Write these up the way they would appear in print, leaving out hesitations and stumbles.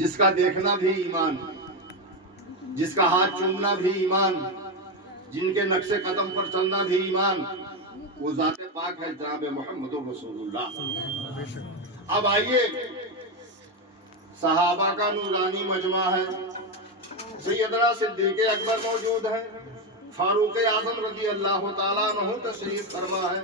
جس کا دیکھنا بھی ایمان، جس کا ہاتھ چومنا بھی ایمان، جن کے نقش قدم پر چلنا بھی ایمان، وہ ذات پاک ہے جناب محمد رسول اللہ۔ اب آئیے، صحابہ کا نورانی مجمع ہے، سیدنا صدیق اکبر موجود ہیں، فاروق اعظم رضی اللہ تعالیٰ عنہ تشریف فرما ہے،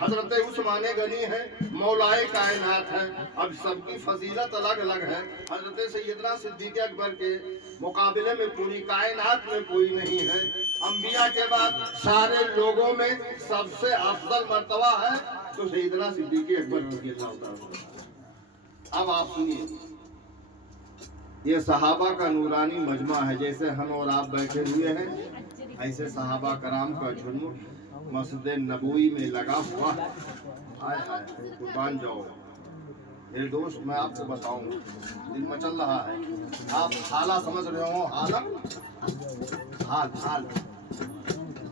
حضرت عثمان غنی ہے، مولائے کائنات ہے۔ اب سب کی فضیلت الگ الگ ہے، حضرت سیدنا صدیق اکبر کے مقابلے میں پوری کائنات میں کوئی نہیں ہے۔ انبیاء کے بعد سارے لوگوں میں سب سے افضل مرتبہ ہے تو سیدنا صدیق اکبر رضی اللہ تعالیٰ۔ اب آپ سنیے، یہ صحابہ کا نورانی مجمع ہے، جیسے ہم اور آپ بیٹھے ہوئے ہیں ایسے صحابہ کرام کا جھنڈ مسجد نبوی میں لگا ہوا ہے۔ ہائے ہائے، قربان جاؤ میرے دوست، میں آپ کو بتاؤں، دل مچل رہا ہے۔ آپ حالہ سمجھ رہے ہو، حال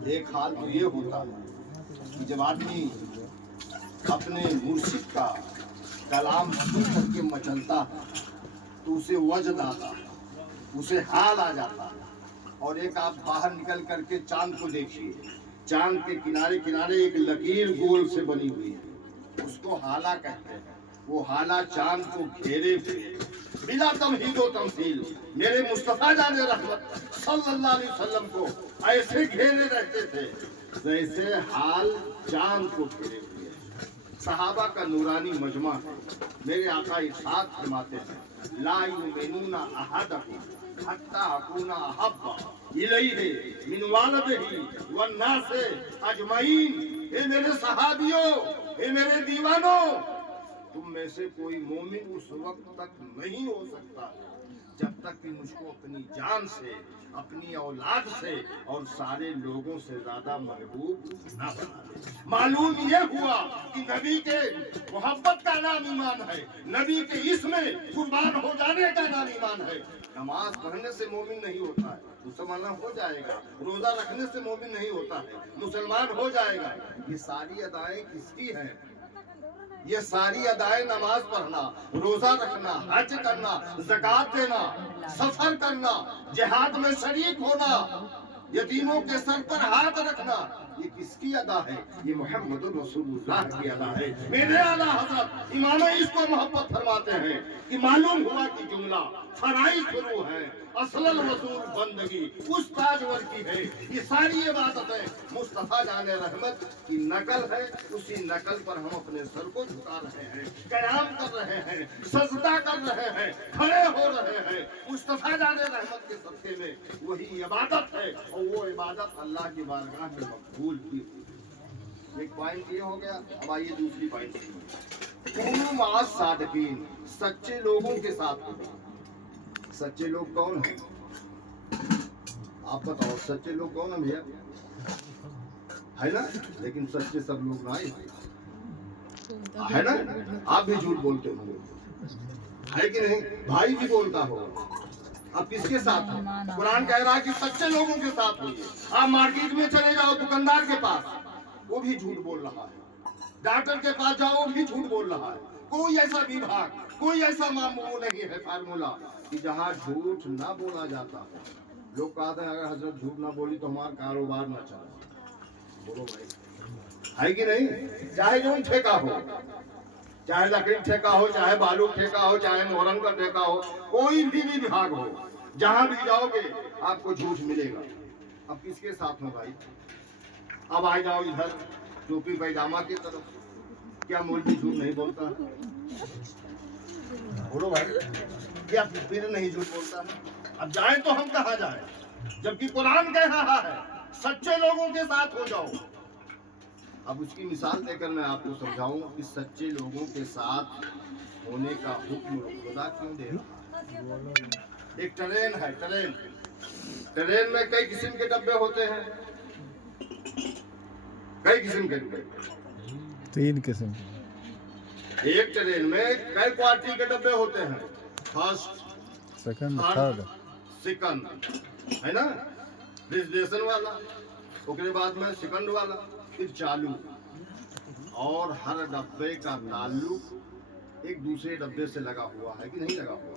ایک حال تو یہ ہوتا ہے کہ جب آدمی اپنے مرشد کا کلام سن کر کے مچلتا ہے تو اسے وجد آتا ہے، اسے حال آ جاتا ہے۔ اور ایک آپ باہر نکل کر کے چاند کو دیکھیے، چاند کے کنارے کنارے ایک لکیر گول سے بنی ہوئی ہے، اس کو حالہ کہتے ہیں۔ وہ حالہ چاند کو گھیرے ہوئے بلا تمہید و تمثیل میرے مصطفیٰ جان رحمت صلی اللہ علیہ وسلم کو ایسے گھیرے رہتے تھے جیسے حال چاند کو گھیرے ہوئے۔ صحابہ کا نورانی مجمع ہے۔ میرے آقا ارشاد فرماتے ہیں، لا یؤمنون احدکم حتی اکون احب الیہ من والدہ والناس اجمعین۔ اے میرے صحابیوں، اے میرے دیوانوں، تم میں سے کوئی مومن اس وقت تک نہیں ہو سکتا جب تک کہ مجھ کو اپنی جان سے، اپنی اولاد سے اور سارے لوگوں سے زیادہ محبوب نہ بنا دے۔ معلوم یہ ہوا کہ نبی کے محبت کا نام ایمان ہے، نبی کے اسم میں قربان ہو جانے کا نام ایمان ہے۔ نماز پڑھنے سے مومن نہیں ہوتا ہے، مسلمان ہو جائے گا۔ روزہ رکھنے سے مومن نہیں ہوتا ہے، مسلمان ہو جائے گا۔ یہ ساری ادائیں کس کی ہیں؟ یہ ساری ادائیں، نماز پڑھنا، روزہ رکھنا، حج کرنا، زکوٰۃ دینا، سفر کرنا، جہاد میں شریک ہونا، یتیموں کے سر پر ہاتھ رکھنا، یہ کس کی ادا ہے؟ یہ محمد رسول اللہ کی ادا ہے۔ میرے اعلیٰ حضرت امام اس کو محبت فرماتے ہیں کہ معلوم ہوا کہ جملہ فرائض شروع ہے، اصل الوصول بندگی اس تاجور کی ہے۔ یہ ساری عبادتیں مصطفیٰ جان رحمت کی نقل ہے، اسی نقل پر ہم اپنے سر کو جھکا رہے ہیں، قیام کر رہے ہیں، سجدہ کر رہے ہیں، کھڑے ہو رہے ہیں۔ مصطفیٰ جان رحمت کے صدقے میں وہی عبادت ہے، اور وہ عبادت اللہ کی بارگاہ میں مقبول بھی ہوئی۔ ایک پوائنٹ یہ ہو گیا، اب آئیے دوسری پوائنٹ کونوا مع الصادقین، سچے لوگوں کے ساتھ ہوگا۔ سچے لوگ کون ہیں؟ آپ بتاؤ، سچے لوگ کون ہیں بھیا؟ ہے نا؟ لیکن سچے سب لوگ نہ ہے نا؟ آپ بھی جھوٹ بولتے ہوں گے، ہے کہ نہیں؟ بھائی بھی بولتا ہوگا۔ اب کس کے ساتھ ہے؟ قرآن کہہ رہا ہے کہ سچے لوگوں کے ساتھ ہوئیے۔ آپ مارکیٹ میں چلے جاؤ، دکاندار کے پاس، وہ بھی جھوٹ بول رہا ہے۔ ڈاکٹر کے پاس جاؤ، وہ بھی جھوٹ بول رہا ہے۔ کوئی ایسا وبھاگ، کوئی ایسا معمول نہیں ہے، فارمولا، کہ جہاں جھوٹ نہ بولا جاتا ہو۔ لوگ کہتے ہیں اگر حضرت جھوٹ نہ بولی تو ہمارا کاروبار نہ چلا۔ بولو بھائی، ہے کہ نہیں؟ چاہے جو ٹھیکہ ہو، چاہے لکڑی ٹھیکہ ہو، چاہے بالو ٹھیکہ ہو، چاہے محرم کا ٹھیکہ ہو، کوئی بھی وبھاگ ہو، جہاں بھی جاؤ گے آپ کو جھوٹ ملے گا۔ اب کس کے ساتھ ہوں بھائی؟ اب آ جاؤ ادھر ٹوپی پیجامہ کی طرف، کیا مولوی جھوٹ نہیں بولتا؟ بولو بھائی، کیا پھر نہیں جھوٹ بولتا؟ اب جائیں تو ہم کہاں جائیں، جبکہ قرآن کہہ رہا ہے سچے لوگوں کے ساتھ ہو جاؤ۔ اب اس کی مثال دے کر میں آپ کو سمجھاؤں کہ سچے لوگوں کے ساتھ ہونے کا حکم خدا کیوں دے رہا ہے۔ ایک ٹرین ہے، ٹرین میں کئی قسم کے ڈبے ہوتے ہیں، کئی قسم کے ڈبے، 3 قسم۔ ایک ٹرین میں کئی کوالٹی کے ڈبے ہوتے ہیں، فرسٹ، سیکنڈ، تھرڈ، سیکنڈ، ہے نا؟ ریزرویشن والا، اس کے بعد میں سیکنڈ والا، پھر چالو، اور ہر ڈبے کا تعلق ایک دوسرے ڈبے سے لگا ہوا ہے کہ نہیں لگا ہوا؟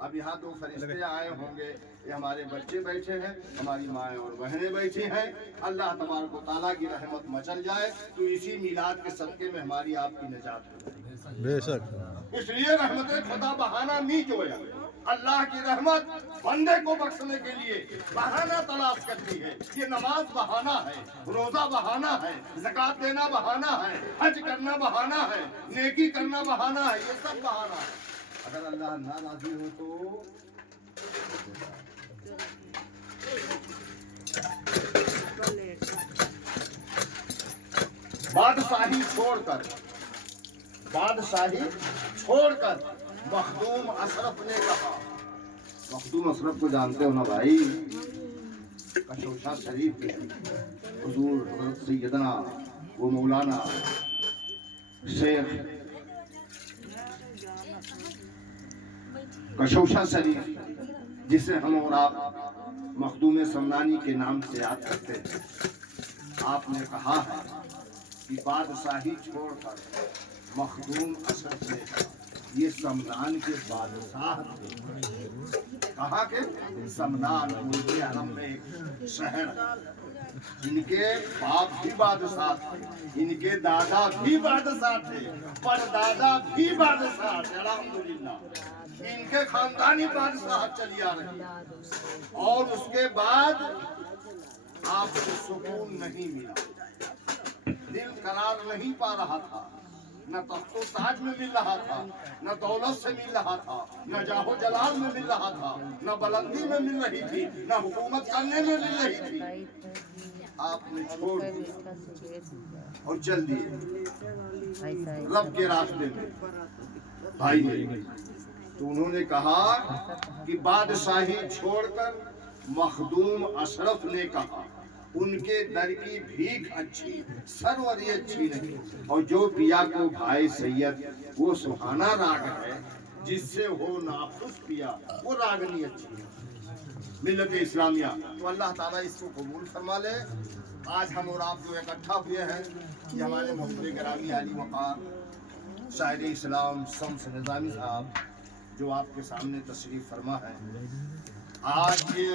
اب یہاں دو فرشتے آئے ہوں گے، یہ ہمارے بچے بیٹھے ہیں، ہماری مائیں اور بہنیں بیٹھی ہیں، اللہ تبارک و تعالیٰ کی رحمت مچل جائے تو اسی میلاد کے صدقے میں ہماری آپ کی نجات ہو جائے۔ بے شک اس لیے رحمت خدا بہانہ نہیں جویا، اللہ کی رحمت بندے کو بخشنے کے لیے بہانہ تلاش کرتی ہے۔ یہ نماز بہانہ ہے، روزہ بہانہ ہے، زکوٰۃ دینا بہانہ ہے، حج کرنا بہانہ ہے، نیکی کرنا بہانہ ہے، یہ سب بہانہ ہے۔ اگر اللہ ناراضی ہو تو بادشاہی چھوڑ کر مخدوم اشرف نے کہا، مخدوم اشرف کو جانتے ہو نا بھائی، کشوشا شریف کے حضور حضرت سیدنا و مولانا شیخ کشوشا شریف، جسے ہم اور آپ مخدوم سمنانی کے نام سے یاد کرتے ہیں، آپ نے کہا ہے کہ بادشاہی چھوڑ کر مخدوم اشرف نے یہ سمنان کے بادشاہ تھے۔ کہا کہ سمنان ملک حرم میں ایک شہر ہے، ان کے باپ بھی بادشاہ تھے، ان کے دادا بھی بادشاہ تھے، پردادا بھی بادشاہ تھے، الحمدللہ ان کے خاندانی بادشاہ چلی آ رہی، اور اس کے بعد آپ کو سکون نہیں ملا، دل قرار نہیں پا رہا تھا، نہ تخت و تاج میں مل رہا تھا، نہ دولت سے مل رہا تھا، نہ جاہ و جلال میں مل رہا تھا، نہ بلندی میں مل رہی تھی، نہ حکومت کرنے میں مل رہی تھی۔ آپ نے چھوڑ دیا اور چل دیے رب کے راستے میں، بھائی میرے، تو انہوں نے کہا کہ بادشاہی چھوڑ کر مخدوم اشرف نے کہا ان کے در کی بھیک اچھی، سروری اچھی نہیں، اور جو پیا کو بھائی سید وہ سہانا راگ ہے، جس سے ہو ناخوش پیا وہ راگنی اچھی ہے۔ ملت اسلامیہ تو اللہ تعالیٰ اس کو قبول فرما لے۔ آج ہم اور آپ جو اکٹھا ہوئے ہیں، یہ ہمارے محترم گرامی عالی مقام شاعر اسلام شمس نظامی صاحب جو آپ کے سامنے تشریف فرما ہے، آج یہ